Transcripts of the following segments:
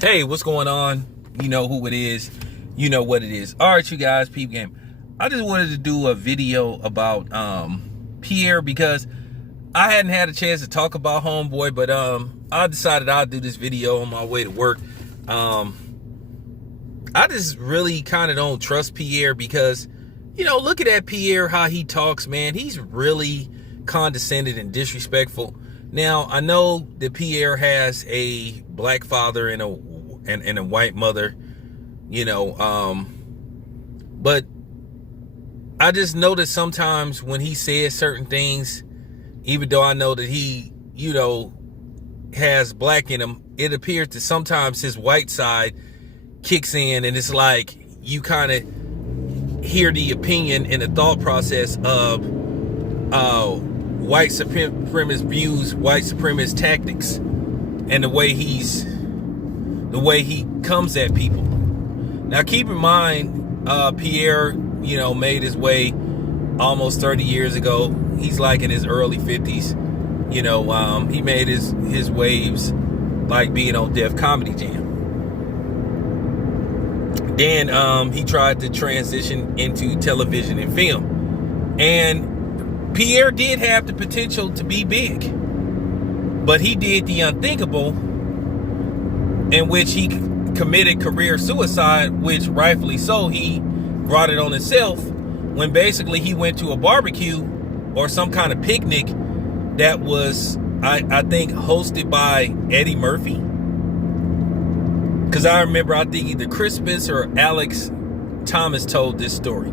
Hey, what's going on? You know who it is. You know what it is. All right, you guys, peep game. I just wanted to do a video about Pierre because I hadn't had a chance to talk about homeboy, but I decided I'll do this video on my way to work. I just really kind of don't trust Pierre because, you know, looking at Pierre, how he talks, man, he's really condescending and disrespectful. Now, I know that Pierre has a black father and a white mother, you know, but I just noticed sometimes when he says certain things, even though I know that he, you know, has black in him, it appears that sometimes his white side kicks in, and it's like you kind of hear the opinion and the thought process of white supremacist views, white supremacist tactics, and the way he comes at people. Now, keep in mind, Pierre, you know, made his way almost 30 years ago. He's like in his early 50s. You know, he made his waves like being on Def Comedy Jam. Then he tried to transition into television and film. And Pierre did have the potential to be big, but he did the unthinkable, in which he committed career suicide, which rightfully so, he brought it on himself when basically he went to a barbecue or some kind of picnic that was, I think, hosted by Eddie Murphy. Because I remember, I think either Crispus or Alex Thomas told this story.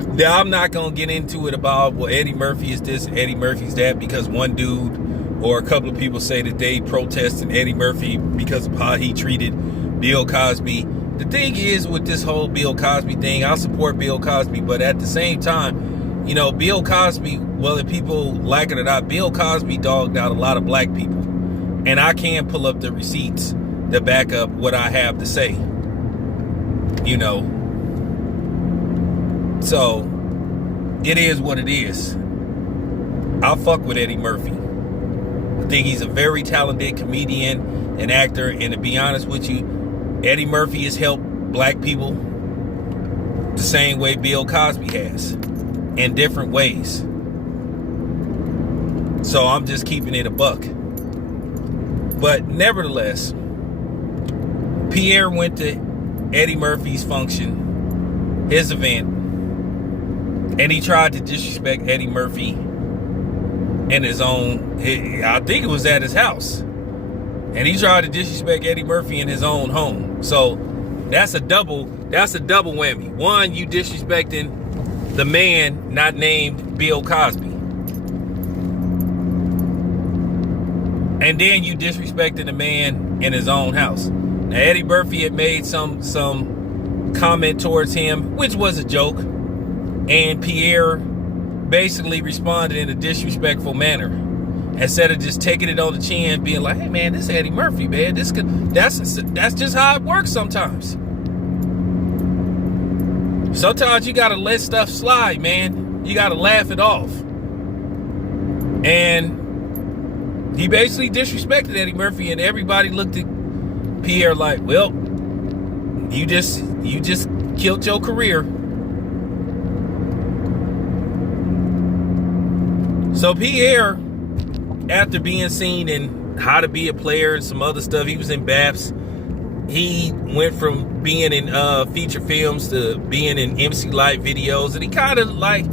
Now, I'm not going to get into it about, well, Eddie Murphy is this, Eddie Murphy's that, because one dude or a couple of people say that they protested Eddie Murphy because of how he treated Bill Cosby. The thing is, with this whole Bill Cosby thing, I support Bill Cosby, but at the same time, you know, Bill Cosby, whether people like it or not, Bill Cosby dogged out a lot of black people. And I can pull up the receipts to back up what I have to say. You know. So, it is what it is. I'll fuck with Eddie Murphy. I think he's a very talented comedian and actor. And to be honest with you, Eddie Murphy has helped black people the same way Bill Cosby has, in different ways. So I'm just keeping it a buck. But nevertheless, Pierre went to Eddie Murphy's function, his event, and he tried to disrespect Eddie Murphy in his own, I think it was at his house. And he tried to disrespect Eddie Murphy in his own home. So that's a double whammy. One, you disrespecting the man not named Bill Cosby. And then you disrespecting the man in his own house. Now, Eddie Murphy had made some comment towards him, which was a joke. And Pierre basically responded in a disrespectful manner. Instead of just taking it on the chin, being like, hey man, this is Eddie Murphy, man. That's just how it works sometimes. Sometimes you gotta let stuff slide, man. You gotta laugh it off. And he basically disrespected Eddie Murphy, and everybody looked at Pierre like, well, you just killed your career. So Pierre, after being seen in How to Be a Player and some other stuff, he was in BAPS. He went from being in feature films to being in MC Light videos, and he kind of like,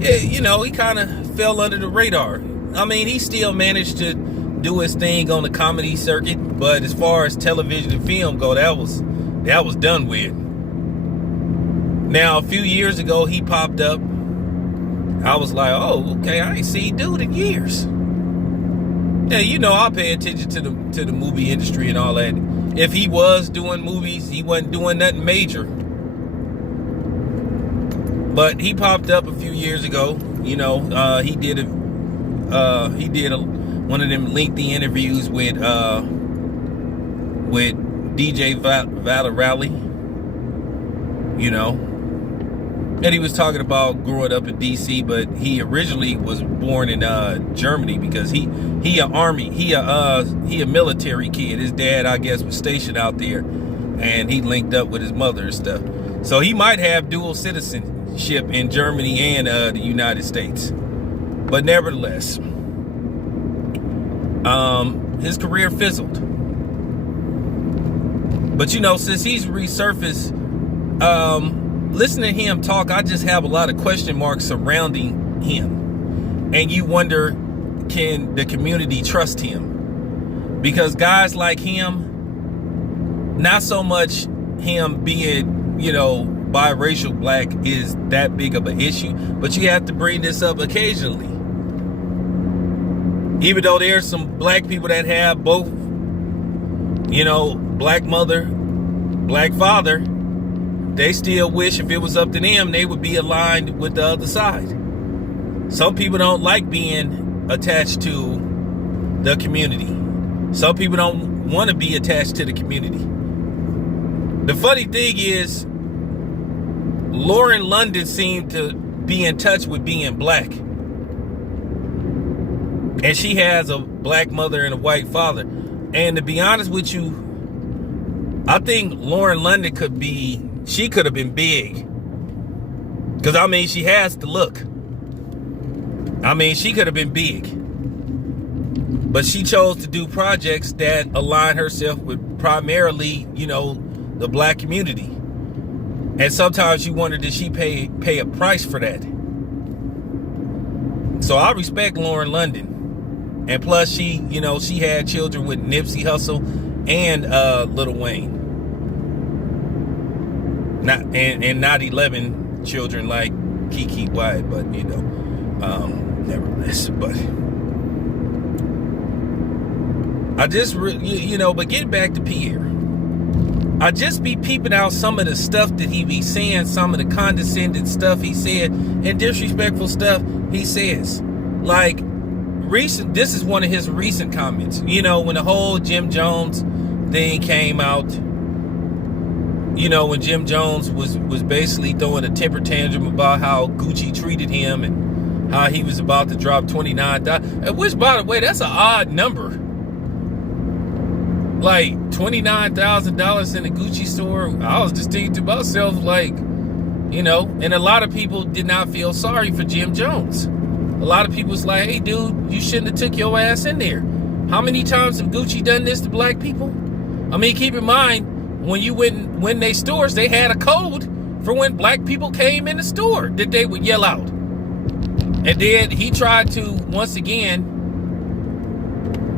you know, he kind of fell under the radar. I mean, he still managed to do his thing on the comedy circuit, but as far as television and film go, that was done with. Now, a few years ago, he popped up. I was like, oh, okay, I ain't seen dude in years. Yeah, you know, I pay attention to the movie industry and all that. If he was doing movies, he wasn't doing nothing major. But he popped up a few years ago. You know, he did one of them lengthy interviews with DJ Valerali. You know, And he was talking about growing up in DC, but he originally was born in Germany because he a military kid. His dad, I guess, was stationed out there, and he linked up with his mother and stuff. So he might have dual citizenship in Germany and the United States. But nevertheless, his career fizzled. But you know, since he's resurfaced, listening to him talk, I just have a lot of question marks surrounding him. And you wonder, can the community trust him? Because guys like him, not so much him being, you know, biracial black is that big of an issue, but you have to bring this up occasionally. Even though there's some black people that have both, you know, black mother, black father, they still wish if it was up to them, they would be aligned with the other side. Some people don't like being attached to the community. Some people don't want to be attached to the community. The funny thing is, Lauren London seemed to be in touch with being black. And she has a black mother and a white father. And to be honest with you, I think Lauren London could have been big. Because, I mean, she has the look. I mean, she could have been big. But she chose to do projects that align herself with primarily, you know, the black community. And sometimes you wonder, did she pay a price for that? So I respect Lauren London. And plus, she had children with Nipsey Hussle and Lil Wayne. Not 11 children like Keke Wyatt, but you know, nevertheless. But I just, but getting back to Pierre, I just be peeping out some of the stuff that he be saying, some of the condescending stuff he said, and disrespectful stuff he says. Like, this is one of his recent comments. You know, when the whole Jim Jones thing came out, you know, when Jim Jones was basically throwing a temper tantrum about how Gucci treated him and how he was about to drop $29,000, which, by the way, that's an odd number. Like $29,000 in a Gucci store. I was just thinking to myself, like, you know, and a lot of people did not feel sorry for Jim Jones. A lot of people was like, hey, dude, you shouldn't have took your ass in there. How many times have Gucci done this to black people? I mean, keep in mind, when they stores, they had a code for when black people came in the store that they would yell out. And then he tried to, once again,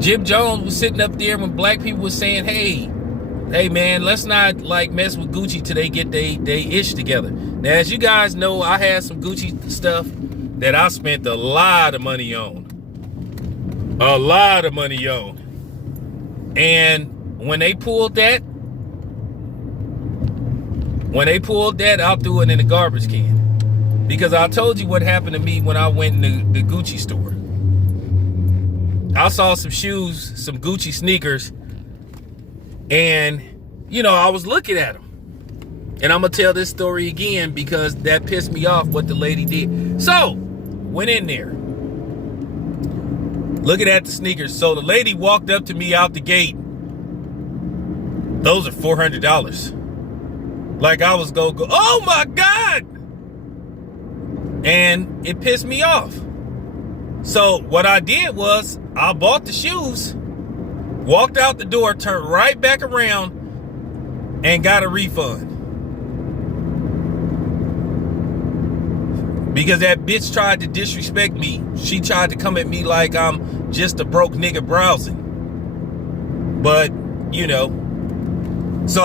Jim Jones was sitting up there when black people was saying, hey man, let's not like mess with Gucci till they get they ish together. Now, as you guys know, I had some Gucci stuff that I spent a lot of money on. A lot of money on. And when they pulled that, I threw it in the garbage can. Because I told you what happened to me when I went in the Gucci store. I saw some shoes, some Gucci sneakers, and, you know, I was looking at them. And I'm going to tell this story again because that pissed me off what the lady did. So, went in there, looking at the sneakers. So the lady walked up to me out the gate. Those are $400. Like I was go, oh my God! And it pissed me off. So what I did was, I bought the shoes, walked out the door, turned right back around, and got a refund. Because that bitch tried to disrespect me. She tried to come at me like I'm just a broke nigga browsing. But, you know, so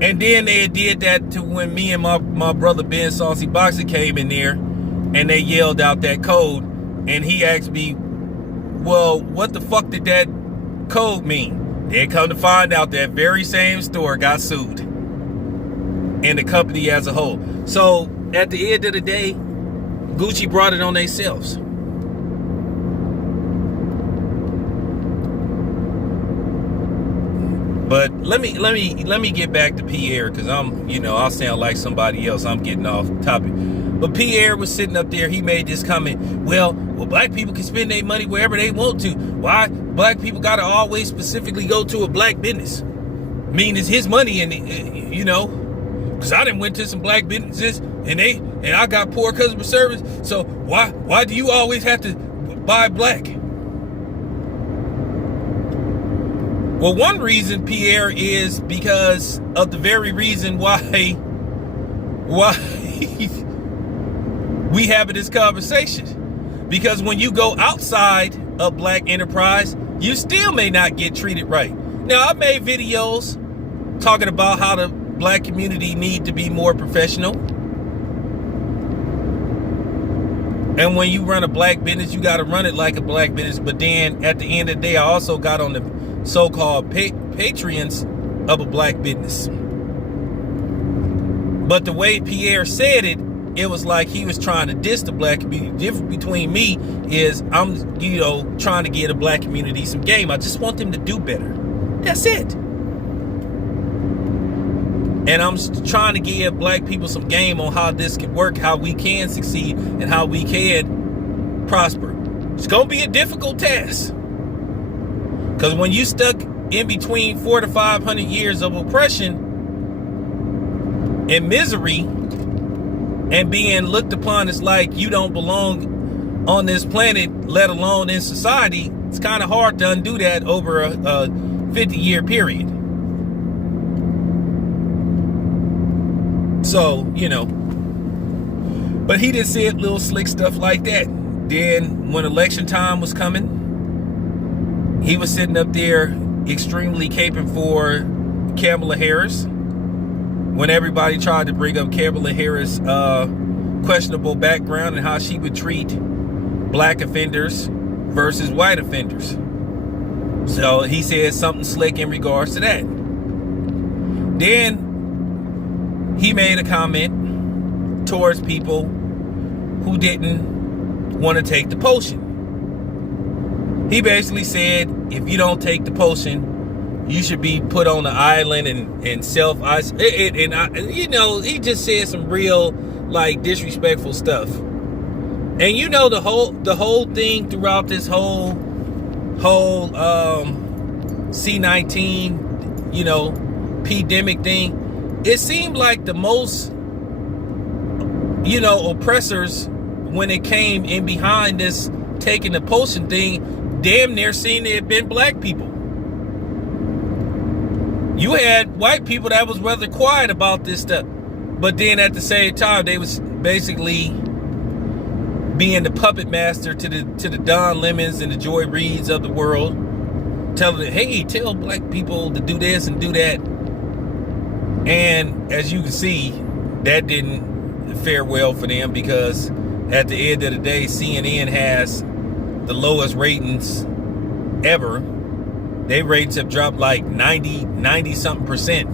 and then they did that to when me and my brother Ben Saucy Boxer came in there and they yelled out that code. And he asked me, well, what the fuck did that code mean? Then come to find out that very same store got sued. And the company as a whole. So, at the end of the day, Gucci brought it on themselves. But let me get back to Pierre, because I'll sound like somebody else. I'm getting off topic. But Pierre was sitting up there. He made this comment. Well, black people can spend their money wherever they want to. Why black people got to always specifically go to a black business? I mean, it's his money, and because I done went to some black businesses and I got poor customer service. So why do you always have to buy black? Well, one reason, Pierre, is because of the very reason why we having this conversation. Because when you go outside of black enterprise, you still may not get treated right. Now, I made videos talking about how the black community need to be more professional. And when you run a black business, you got to run it like a black business. But then at the end of the day, I also got on the so-called patrons of a black business. But the way Pierre said it, it was like he was trying to diss the black community. The difference between me is I'm, trying to get a black community some game. I just want them to do better. That's it. And I'm trying to give black people some game on how this can work, how we can succeed, and how we can prosper. It's going to be a difficult task. Because when you stuck in between 400 to 500 years of oppression and misery and being looked upon as like you don't belong on this planet, let alone in society, it's kind of hard to undo that over a 50-year period. So, but he just said little slick stuff like that. Then when election time was coming, he was sitting up there extremely caping for Kamala Harris. When everybody tried to bring up Kamala Harris' questionable background and how she would treat black offenders versus white offenders. So he said something slick in regards to that. Then he made a comment towards people who didn't want to take the potion. He basically said, if you don't take the potion, you should be put on an island and self-isolate. He just said some real, disrespectful stuff. And the whole thing throughout this whole C-19, pandemic thing, it seemed like the most, oppressors, when it came in behind this taking the potion thing, damn near seen it had been black people. You had white people that was rather quiet about this stuff, but then at the same time, they was basically being the puppet master to the Don Lemons and the Joy Reids of the world, telling them, hey, tell black people to do this and do that. And as you can see, that didn't fare well for them, because at the end of the day, CNN has the lowest ratings ever. Their ratings have dropped like 90 something percent.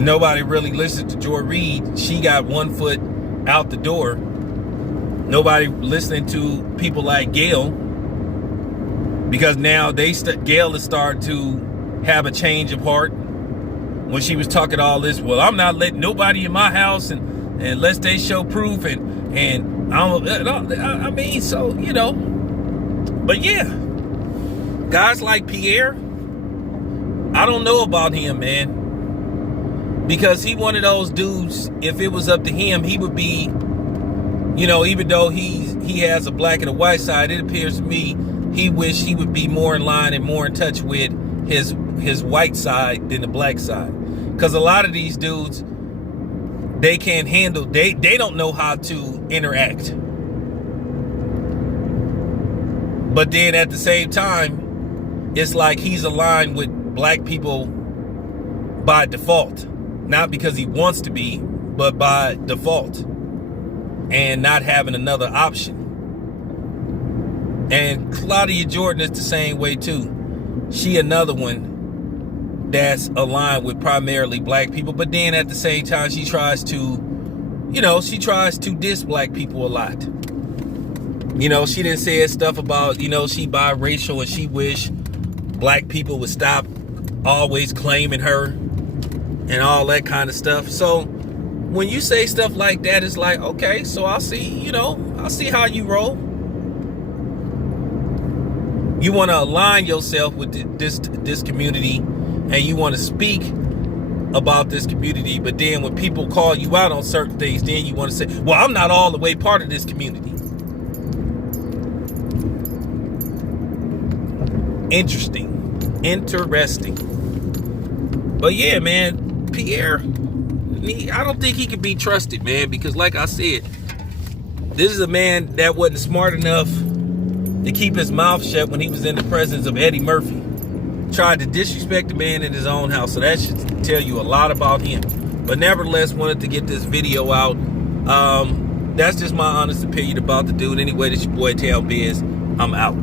Nobody really listened to Joy Reid. She got one foot out the door. Nobody listening to people like Gail, because now Gail has started to have a change of heart. When she was talking all this, well, I'm not letting nobody in my house unless they show proof, and I mean, so, but yeah, guys like Pierre, I don't know about him, man, because he one of those dudes, if it was up to him, he would be, even though he has a black and a white side, it appears to me he wish he would be more in line and more in touch with his white side than the black side. Because a lot of these dudes, they can't handle, they don't know how to interact. But then at the same time, it's like he's aligned with black people by default. Not because he wants to be, but by default. And not having another option. And Claudia Jordan is the same way too. She another one that's aligned with primarily black people, but then at the same time she tries to diss black people a lot. She didn't say stuff about, she biracial and she wish black people would stop always claiming her and all that kind of stuff. So when you say stuff like that, it's like, okay, so I'll see how you roll. You want to align yourself with this community, and you want to speak about this community, but then when people call you out on certain things, then you want to say, well, I'm not all the way part of this community. Interesting. But yeah, man, Pierre, I don't think he can be trusted, man, because like I said, this is a man that wasn't smart enough to keep his mouth shut when he was in the presence of Eddie Murphy. Tried to disrespect the man in his own house. So that should tell you a lot about him. But nevertheless, wanted to get this video out. That's just my honest opinion about the dude. Anyway, this your boy Tail Biz. I'm out.